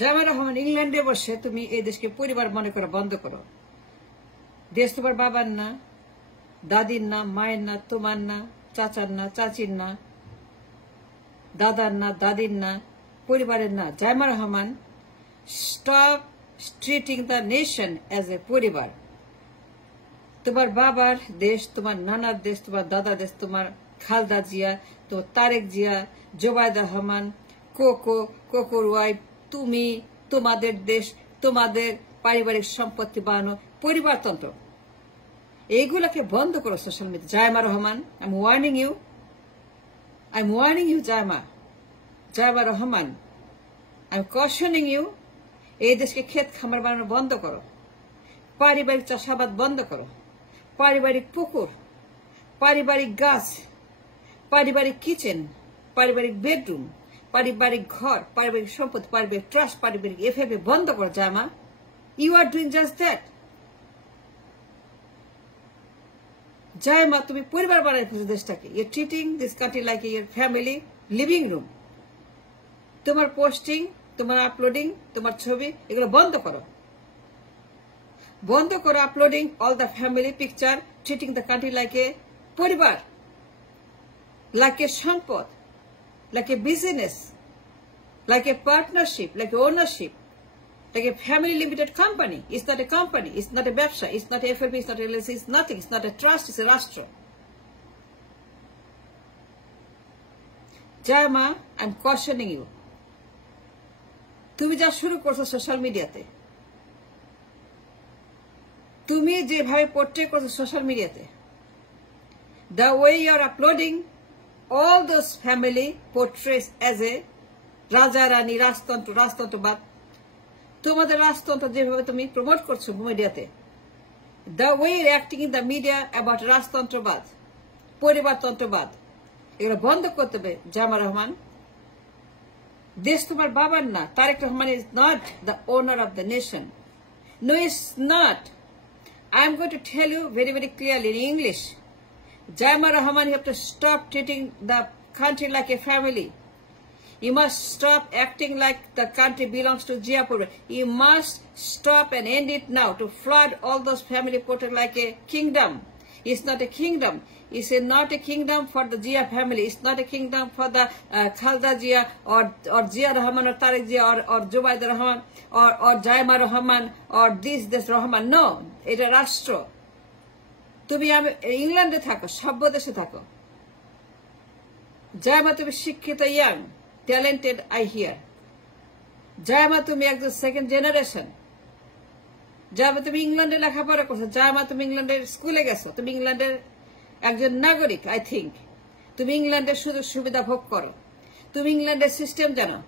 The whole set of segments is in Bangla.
জামা রহমান ইংল্যান্ডে বসে তুমি এই দেশকে পরিবার মনে করা বন্ধ করো। দেশ তোমার বাবার না, দাদির না, মায়ের না, তোমার না, চাচার না, চাচির না, দাদার না, দাদির না, পরিবারের না। জামা Rahman, stop treating the nation as a পরিবার। তোমার বাবার দেশ, তোমার নানার দেশ, তোমার দাদার দেশ, তোমার খালদা জিয়া, তোমার তারেক জিয়া, জোবায়দা রহমান, কোকোর ওয়াইফ, তুমি, তোমাদের দেশ, তোমাদের পারিবারিক সম্পত্তি বানানো পরিবারতন্ত্র, এইগুলোকে বন্ধ করো social media. Zaima Rahman, I am warning you Zaima Rahman, I am cautioning you. এই দেশকে ক্ষেত খামার বানানো বন্ধ করো, পারিবারিক চাষাবাদ বন্ধ করো, পারিবারিক পুকুর, পারিবারিক গাছ, পারিবারিক কিচেন, পারিবারিক বেডরুম, পারিবারিক ঘর, পারিবারিক সম্পত্তি, পারিবারিক ট্রাস্ট, পারিবারিক এফএফএ বন্ধ করো। জামা, you are doing just that. Zaima, তুমি পরিবার বানাই ফেলছো দেশটাকে। You treating this country like your family living room. তোমার পোস্টিং, তোমার আপলোডিং, তোমার ছবি, এগুলো বন্ধ করো। বন্ধ করো uploading all the family picture, treating the country like a পরিবার, লাইক এ সম্পদ, like a business, like a partnership, like ownership, like a family limited company. It's not a company, it's not a ব্যবসা, it's not a FLB, it's not a LLC, it's nothing, it's not a trust, it's a রাষ্ট্র। Zaima, I'm cautioning you. তুমি যা শুরু করছো সোশ্যাল মিডিয়াতে, তুমি যেভাবে পোর্ট্রে করছো সোশ্যাল মিডিয়াতে, the way you are uploading all those family portraits as a রাজা রানী, রাজতন্ত্রবাদ, তোমাদের রাজতন্ত্র যেভাবে তুমি প্রমোট করছো মিডিয়াতে, the way you're acting in the media about রাজতন্ত্রবাদ, পরিবারতন্ত্রবাদ, এগুলো বন্ধ করতে হবে। জামা রহমান, দেশ তোমার বাবার না। Tarique Rahman is not the owner of the nation. No, it's not. I'm going to tell you very, very clearly in English. Jaima Rahman, you have to stop treating the country like a family. You must stop acting like the country belongs to Jiapur. You must stop and end it now to flood all those family portraits like a kingdom. It's not a kingdom. It's not a kingdom for the Jia family. It's not a kingdom for the Khalda Jia or Jia Rahman or Tariq Jia or Zubaida Rahman or Jaima Rahman or this Rahman. No, it's a rashtra. তুমি ইংল্যান্ডে থাকো, সভ্য দেশে থাকো। জায়মা, তুমি শিক্ষিত, young, talented, I here. Zaima, তুমি একজন সেকেন্ড জেনারেশন। জায়মা, তুমি ইংল্যান্ডে লেখাপড়া করছো। জায়মা, তুমি ইংল্যান্ডের স্কুলে গেছো। তুমি ইংল্যান্ডের একজন নাগরিক, আই থিঙ্ক। তুমি ইংল্যান্ডের সুযোগ সুবিধা ভোগ করো। তুমি ইংল্যান্ডের সিস্টেম জানো,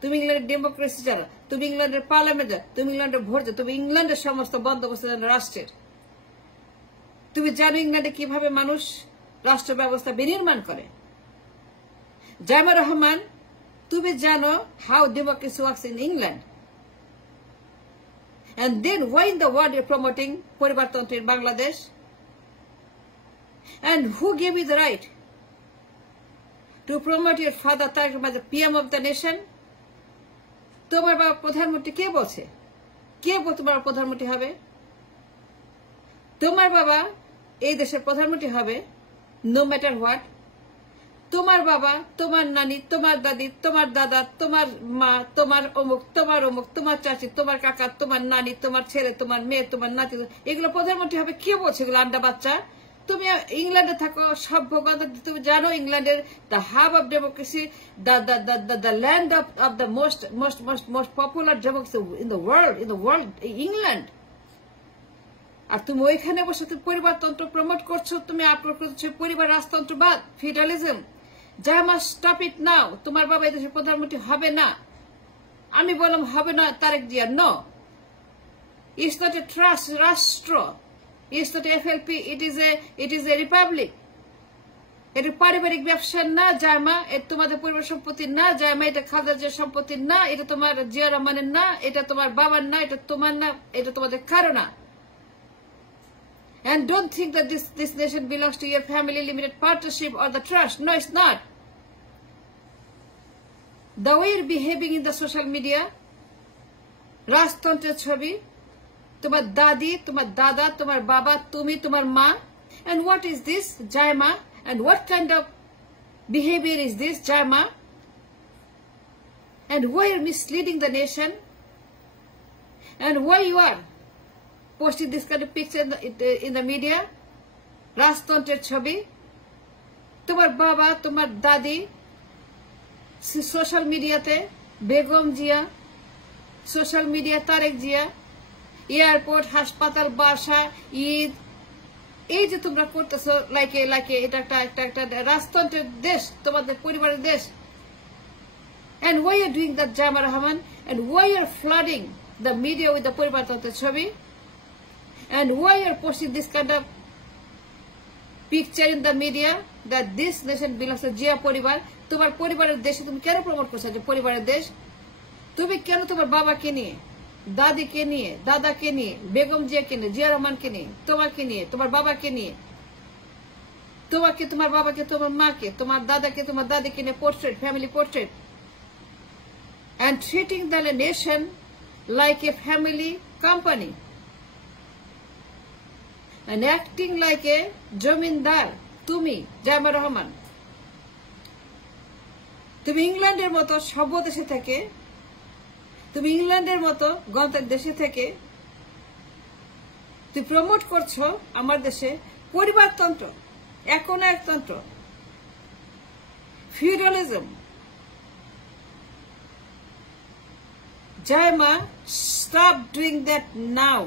তুমি ইংল্যান্ডের ডেমোক্রেসি জানো, তুমি ইংল্যান্ডের পার্লামেন্ট জানো, তুমি ইংল্যান্ডের ভোট জানো, তুমি ইংল্যান্ডের সমস্ত বন্দোবস্ত জানো রাষ্ট্রের। তুমি জানো ইংল্যান্ডে কিভাবে মানুষ রাষ্ট্র ব্যবস্থা বিনির্মাণ করে। জায়মা রহমান, তুমি জানো how democracy works in England. And then why in the world you're promoting পরিবারতন্ত্র in Bangladesh? And who gave you the right to promote your father Tariq as the PM of the nation? তোমার বাবা প্রধানমন্ত্রী কে বলছে? কে তোমার প্রধানমন্ত্রী হবে? তোমার বাবা এই দেশের প্রধানমন্ত্রী হবে নো ম্যাটার হোয়াট। তোমার বাবা, তোমার নানি, তোমার দাদি, তোমার দাদা, তোমার মা, তোমার অমুক, তোমার চাচি, তোমার কাকা, তোমার নানি, তোমার ছেলে, তোমার মেয়ে, তোমার নাতি, এগুলো প্রধানমন্ত্রী হবে। কে বলছে এগুলো? আন্ডা বাচ্চা। তুমি ইংল্যান্ডে থাকো, সভ্য, তুমি জানো ইংল্যান্ডের the hub of democracy, the land of the most popular democracy in the world, England. আর তুমি ওইখানে বসে তুমি পরিবারতন্ত্র প্রমোট করছো, তুমি আপলোড করছো পরিবার রাজতন্ত্রবাদ, ফিউডালিজম। জায়মা, স্টপ ইট নাও। তোমার বাবা এই দেশের প্রধানমন্ত্রী হবে না। আমি বললাম হবে না Tarique Zia. No, it's not a trust, রাষ্ট্র। It's not FLP, it is a republic. এটা পারিবারিক ব্যবসা না জায়মা, এটা তোমাদের পরিবার সম্পত্তি না জায়মা, এটা খালদা জিয়ার সম্পত্তি না, এটা তোমার জিয়া রহমানের না, এটা তোমার বাবার না, এটা তোমার না, এটা তোমাদের কারো না। And don't think that this nation belongs to your family limited partnership or the trust. No, it's not. The way you're behaving in the social media, রাজতন্ত্রের ছবি, তোমার দাদি, তোমার দাদা, তোমার বাবা, তুমি, তোমার মা। And what is this, Jaima? And what kind of behavior is this, Jaima? And why you're misleading the nation? And why you are posting this kind of picture in the media? রাজতন্ত্রের ছবি, তোমার বাবা, তোমার দাদি সোশ্যাল মিডিয়াতে, Begum Zia social media, Tarique Zia, airport, হাসপাতাল, বাসা, ঈদ, এই যে তোমরা করতেছো লাইকে লাইকে, এটা একটা রাজতন্ত্রের দেশ, তোমাদের পরিবারের দেশ। And why you're doing that, Jaima Rahman? And why you're flooding the media with the পরিবারতন্ত্রের ছবি? And why you're posting this kind of picture in the media that this nation belongs to Zia পরিবার? তোমার পরিবারের দেশে তুমি কেন প্রমোট করছো যে পরিবারের দেশ? তুমি কেন তোমার বাবাকে নিয়ে, দাদিকে নিয়ে, দাদাকে নিয়ে, বেগম জিয়াকে নিয়ে, জিয়া রহমানকে নিয়ে, তোমাকে নিয়ে, তোমার বাবাকে নিয়ে, তোমাকে, তোমার বাবাকে, তোমার মাকে, তোমার দাদাকে, তোমার দাদিকে নিয়ে portrait, family portrait, and treating the nation like a family company and acting like a জমিনদার? তুমি জাইমা রহমান, তুমি ইংল্যান্ডের মতো সভ্য দেশে থেকে, তুমি ইংল্যান্ডের মতো গণতান্ত্রিক দেশে থেকে তুমি প্রমোট করছো আমার দেশে পরিবারতন্ত্র, একতন্ত্র, feudalism. Jaima, stop doing that now.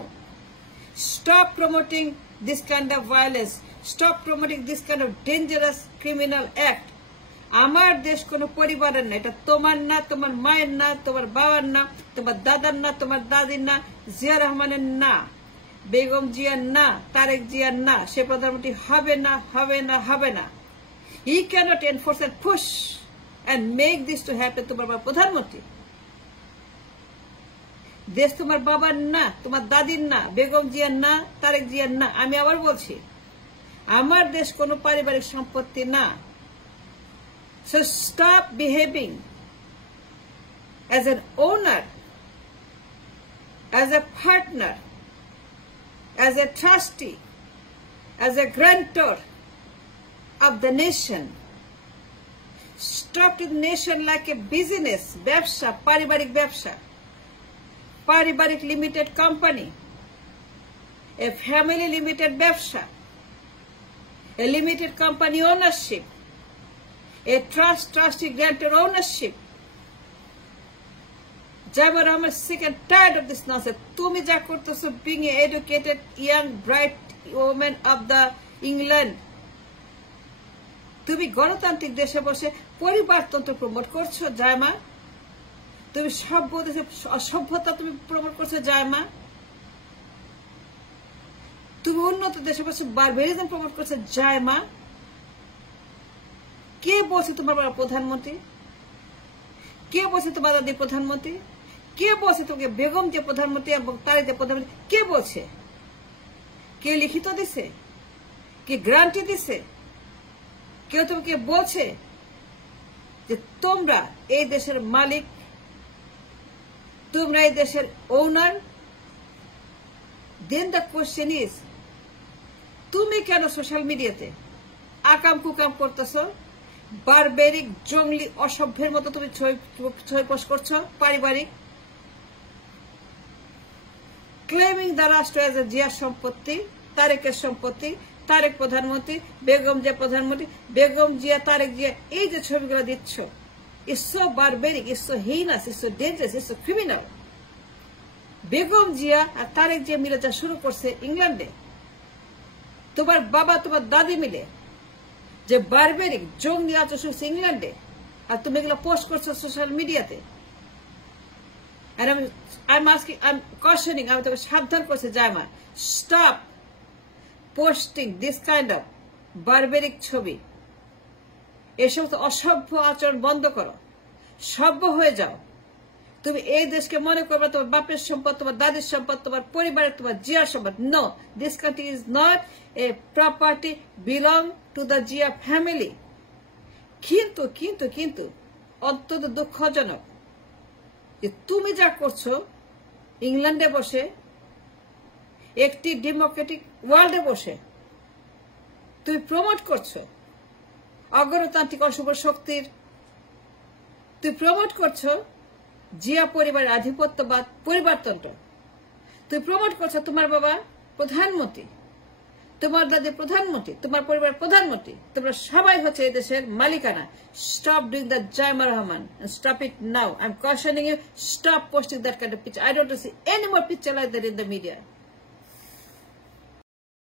Stop promoting this kind of violence. Stop promoting this kind of dangerous criminal act. আমার দেশ কোনো পরিবারের না, এটা তোমার না, তোমার মায়ের না, তোমার বাবার না, তোমার দাদার না, তোমার দাদির না, জিয়া রহমানের না, বেগম জিয়ার না, তারেক জিয়ার না, সে প্রধানমন্ত্রী হবে না, হবে না, হবে না। He cannot enforce and push and make this to happen. তোমার বাবা প্রধানমন্ত্রী, দেশ তোমার বাবার না, তোমার দাদির না, বেগম জিয়ার না, তারেক জিয়ার না। আমি আবার বলছি, আমার দেশ কোনো পারিবারিক সম্পত্তি না। So stop behaving as an owner, as a partner, as a trustee, as a grantor of the nation. Stop the nation like a business, ব্যবসা, পারিবারিক ব্যবসা, পারিবারিক limited company, a family limited ব্যবসা, a limited company ownership, a trustee grantor ownership. Jaima Rahman is sick and tired of this nonsense. তুমি যা করতেছো, being an educated young bright woman of the England, তুমি গণতান্ত্রিক দেশে বসে পরিবারতন্ত্র প্রমোট করছো জাইমা। তুমি সভ্য দেশে অসভ্যতা তুমি প্রমোট করছো জাইমা। তুমি উন্নত দেশে বসে বারবারিজম প্রমোট করছো জাইমা। কে বলছে তোমার বাবা প্রধানমন্ত্রী? কে বলছে তোমার দাদি প্রধানমন্ত্রী? কে বলছে তোমাকে বেগম যে প্রধানমন্ত্রী এবং তারেক যে প্রধানমন্ত্রী? কে বলছে? কে লিখিত দিছে? কে গ্যারান্টি দিছে? কেউ তোমাকে বলছে যে তোমরা এই দেশের মালিক, তোমরা এই দেশের ওনার? দেন দ্য কোয়েশ্চেন ইজ, তুমি কেন সোশ্যাল মিডিয়াতে আকাম কুকাম করতেছো? বারবেরিক, জঙ্গলি, অসভ্যের মতো তুমি ছয় পোস্ট করছো পারিবারিক, ক্লেমিং দ্য রাষ্ট্র এজ এ জিয়া সম্পত্তি, তারেকের সম্পত্তি, তারেক প্রধানমন্ত্রী, বেগম জিয়া প্রধানমন্ত্রী, বেগম জিয়া, তারেক জিয়া, এই যে ছবিগুলো দিচ্ছ, it's so barbaric, it's so heinous, it's so dangerous, it's so criminal. Begum Zia আর তারেক জিয়া মিলে যা শুরু করছে ইংল্যান্ডে, তোমার বাবা তোমার দাদি মিলে যে বারবেরিক জঙ্গি আচরণ ইংল্যান্ডে, আর তুমি এগুলো পোস্ট করছো সোশ্যাল মিডিয়াতে। I'm cautioning, আমি তোকে সাবধান করছি Zaima, stop posting this kind of barbaric ছবি। এই সমস্ত অসভ্য আচরণ বন্ধ করো, সভ্য হয়ে যাও। তুমি এই দেশকে মনে করবে তোমার বাপের সম্পদ, তোমার দাদির সম্পদ, তোমার পরিবারের, তোমার জিয়ার সম্পদ। No, this country is not a property belong to the Zia family. কিন্তু কিন্তু কিন্তু অত্যন্ত দুঃখজনক যে তুমি যা করছো ইংল্যান্ডে বসে, একটি ডেমোক্রেটিক ওয়ার্ল্ডে বসে তুই প্রমোট করছো অগণতান্ত্রিক অশুভ শক্তির, তুই প্রমোট করছো জিয়া পরিবারের আধিপত্যবাদ পরিবারতন্ত্র, তুই প্রমোট করছো তোমার বাবা প্রধানমন্ত্রী, তোমার দাদি প্রধানমন্ত্রী, তোমার পরিবার প্রধানমন্ত্রী, তোমরা সবাই হচ্ছে এই দেশের মালিকানা। Stop doing the Zaima Rahman, stop it now. I am cautioning you, stop posting that kind of picture. I don't want to see any more picture like that in the media.